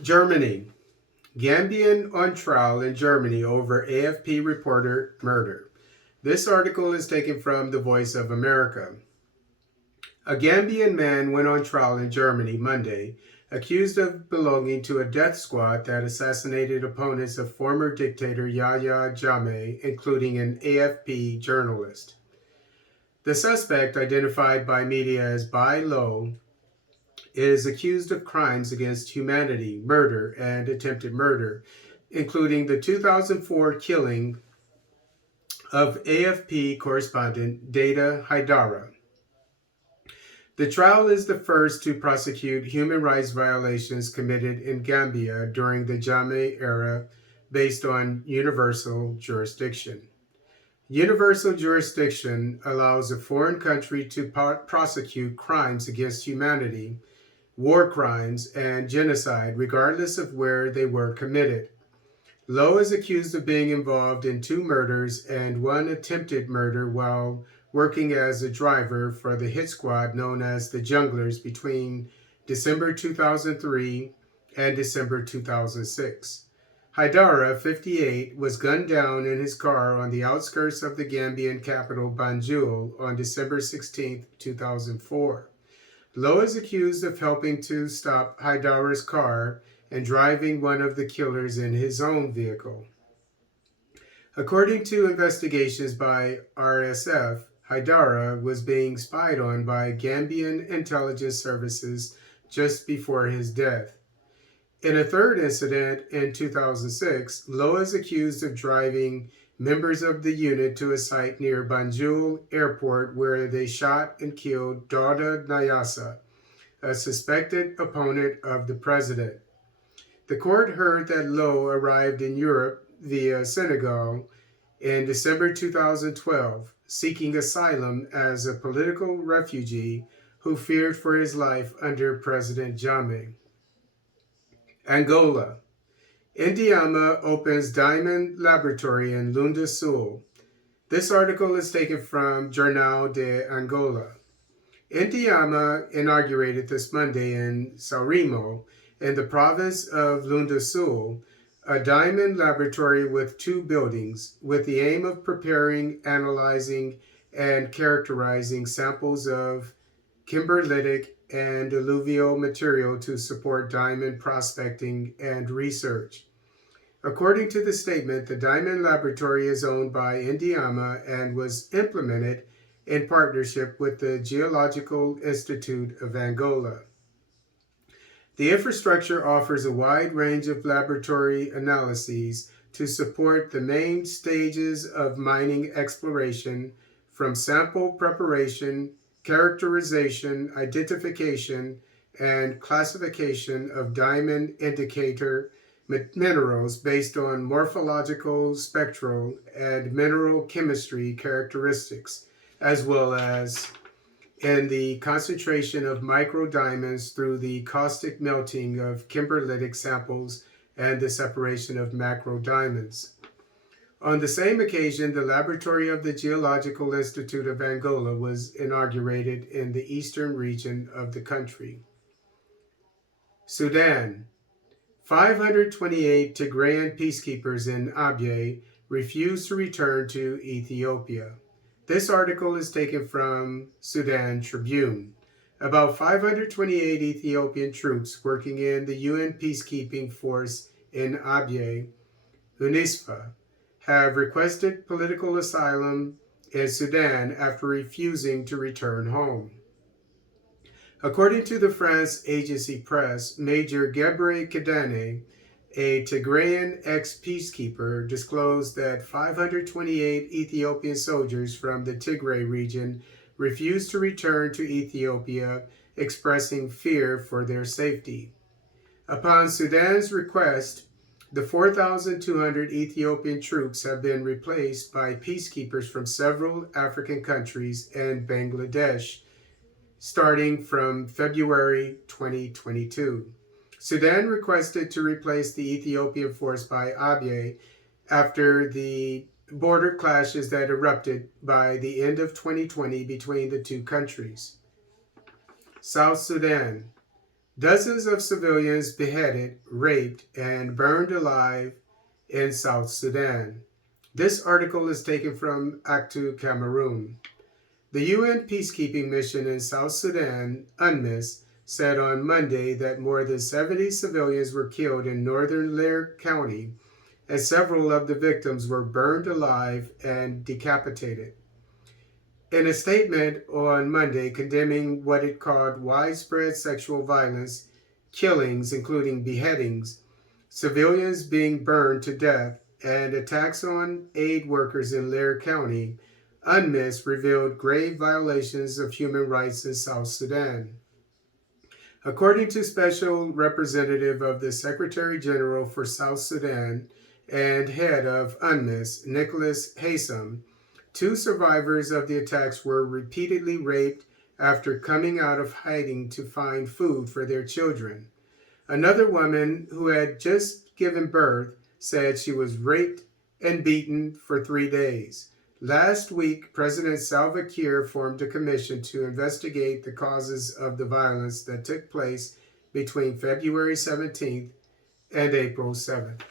Germany. Gambian on trial in Germany over AFP reporter murder. This article is taken from The Voice of America. A Gambian man went on trial in Germany Monday, accused of belonging to a death squad that assassinated opponents of former dictator Yahya Jammeh, including an AFP journalist. The suspect, identified by media as Bai Lo, is accused of crimes against humanity, murder, and attempted murder, including the 2004 killing of AFP correspondent Data Haidara. The trial is the first to prosecute human rights violations committed in Gambia during the Jammeh era based on universal jurisdiction. Universal jurisdiction allows a foreign country to prosecute crimes against humanity, war crimes, and genocide, regardless of where they were committed. Lowe is accused of being involved in 2 murders and 1 attempted murder while working as a driver for the hit squad known as the Junglers between December 2003 and December 2006. Haidara, 58, was gunned down in his car on the outskirts of the Gambian capital Banjul on December 16, 2004. Lowe is accused of helping to stop Haidara's car and driving one of the killers in his own vehicle. According to investigations by RSF, Haidara was being spied on by Gambian intelligence services just before his death. In a third incident in 2006, Lowe is accused of driving members of the unit to a site near Banjul Airport where they shot and killed Dauda Nyasa, a suspected opponent of the president. The court heard that Lowe arrived in Europe via Senegal in December 2012, seeking asylum as a political refugee who feared for his life under President Jammeh. Angola. ENDIAMA opens diamond laboratory in Lunda Sul. This article is taken from Jornal de Angola. ENDIAMA inaugurated this Monday in Saurimo, in the province of Lunda Sul, a diamond laboratory with 2 buildings, with the aim of preparing, analyzing, and characterizing samples of kimberlitic and alluvial material to support diamond prospecting and research. According to the statement, the diamond laboratory is owned by ENDIAMA and was implemented in partnership with the Geological Institute of Angola. The infrastructure offers a wide range of laboratory analyses to support the main stages of mining exploration, from sample preparation, characterization, identification, and classification of diamond indicator minerals based on morphological, spectral, and mineral chemistry characteristics, as well as in the concentration of microdiamonds through the caustic melting of kimberlitic samples and the separation of macrodiamonds. On the same occasion, the laboratory of the Geological Institute of Angola was inaugurated in the eastern region of the country. Sudan. 528 Tigrayan peacekeepers in Abyei refused to return to Ethiopia. This article is taken from Sudan Tribune. About 528 Ethiopian troops working in the UN peacekeeping force in Abyei, UNISFA, have requested political asylum in Sudan after refusing to return home. According to the France agency press, Major Gebre Kidane, a Tigrayan ex-peacekeeper, disclosed that 528 Ethiopian soldiers from the Tigray region refused to return to Ethiopia, expressing fear for their safety. Upon Sudan's request, the 4,200 Ethiopian troops have been replaced by peacekeepers from several African countries and Bangladesh, starting from February 2022. Sudan requested to replace the Ethiopian force by Abyei after the border clashes that erupted by the end of 2020 between the 2 countries. South Sudan. Dozens of civilians beheaded, raped, and burned alive in South Sudan. This article is taken from Actu Cameroon. The UN peacekeeping mission in South Sudan, UNMISS, said on Monday that more than 70 civilians were killed in northern Leer County, and several of the victims were burned alive and decapitated. In a statement on Monday condemning what it called widespread sexual violence, killings, including beheadings, civilians being burned to death, and attacks on aid workers in Leer County, UNMISS revealed grave violations of human rights in South Sudan. According to Special Representative of the Secretary General for South Sudan and head of UNMISS, Nicholas Haysom, 2 survivors of the attacks were repeatedly raped after coming out of hiding to find food for their children. Another woman who had just given birth said she was raped and beaten for 3 days. Last week, President Salva Kiir formed a commission to investigate the causes of the violence that took place between February 17th and April 7th.